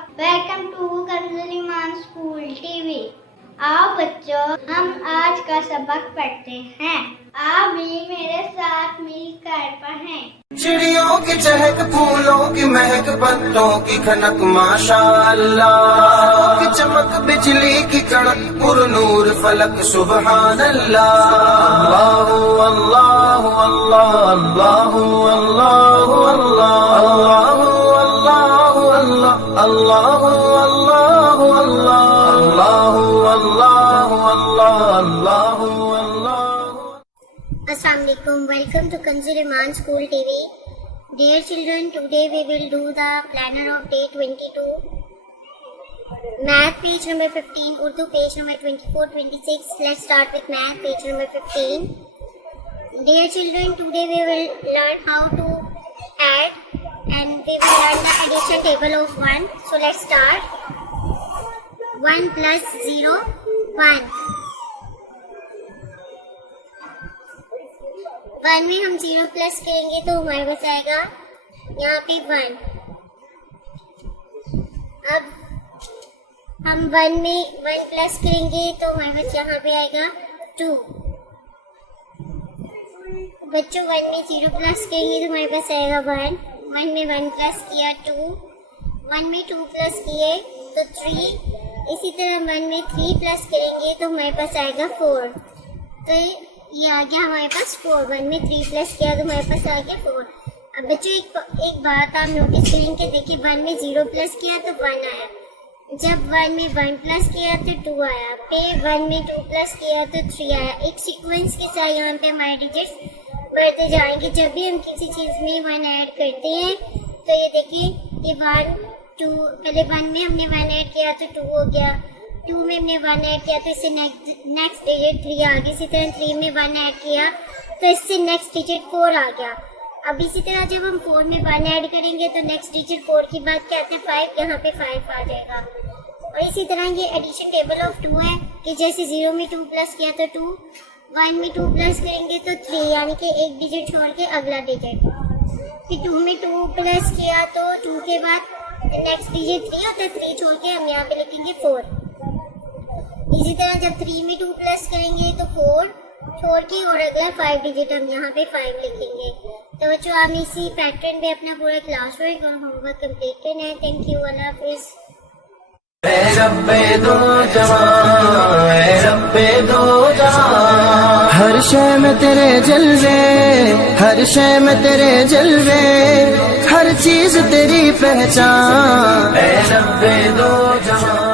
Welcome to कंज ईमान school TV. आओ बच्चों, हम आज का सबक पढ़ते हैं। आप भी मेरे साथ मिलकर पढ़ें। चिड़ियों की चहक, फूलों की महक, पत्तों की खनक, माशाअल्लाह की चमक, बिजली की कड़क, पुरनूर फलक, सुबहान अल्लाह। अल्लाह अल्लाह अल्लाह अल्लाह अल्लाह अल्लाह अल्लाह अल्लाह अल्लाह अल्लाह अल्लाह अल्लाह। Assalamu alaikum. Welcome to Kanz Iman School TV. Dear children, today we will do the planner of day 22. Math page number 15, Urdu page number 24-26. Let's start with math page number 15. Dear children, today we will learn how to add and we will learn the addition table of 1. So let's start. 1 plus 0, 1. 1 में हम 0 plus करेंगे तो हमारे पास आएगा यहाँ पे 1। अब हम 1 में 1 प्लस करेंगे तो हमारे पास यहाँ पे आएगा 2। बच्चों 1 में 0 प्लस करेंगे तो हमारे पास आएगा 1। 1 में 1 प्लस किया 2। 1 में 2 प्लस किए तो 3। इसी तरह 1 में 3 प्लस करेंगे तो हमारे पास आएगा 4। तो ये आ गया हमारे पास 4। 1 में 3 प्लस किया तो हमारे पास आ गया 4। अब बच्चों एक बात आप नोटिस करेंगे, देखिए 1 में 0 प्लस किया तो 1 आया। जब 1 में 1 प्लस किया तो 2 आया। फिर 1 में 2 प्लस किया तो 3 आया। एक सीक्वेंस के साथ यहाँ पे हमारे डिजिट्स बढ़ते जाएंगे। जब भी हम किसी चीज़ में 1 ऐड करते हैं तो ये देखिए ये 1 2, पहले 1 में हमने 1 ऐड किया तो 2 हो गया। 2 में हमने 1 ऐड किया तो इससे नेक्स्ट डिजिट 3 आ गया। इसी तरह 3 में 1 ऐड किया तो इससे नेक्स्ट डिजिट 4 आ गया। अब इसी तरह जब हम 4 में 1 ऐड करेंगे तो नेक्स्ट डिजिट 4 की बात क्या आते हैं 5, यहाँ पे 5 आ जाएगा। और इसी तरह ये एडिशन टेबल ऑफ 2 है कि जैसे 0 में 2 प्लस किया तो 2, 1 में 2 प्लस करेंगे तो 3, यानी कि एक डिजिट छोड़ के अगला डिजिट। फिर 2 में 2 प्लस किया तो 2 के बाद नेक्स्ट डिजिट 3 होता है। 3 छोड़ के हम यहाँ पे लिखेंगे 4। इसी तरह जब 3 में 2 प्लस करेंगे तो 4 छोड़ के और अगला 5 डिजिट हम यहाँ पे 5 लिखेंगे। तो बच्चों आप इसी पैटर्न पे अपना पूरा क्लास वर्क और होमवर्क कंप्लीट करना है। थैंक यू, अल्लाह हाफिज़। हर शय में तेरे जलवे, हर शय में तेरे जलवे, हर चीज तेरी पहचान। ऐ रब्बे दो जहां।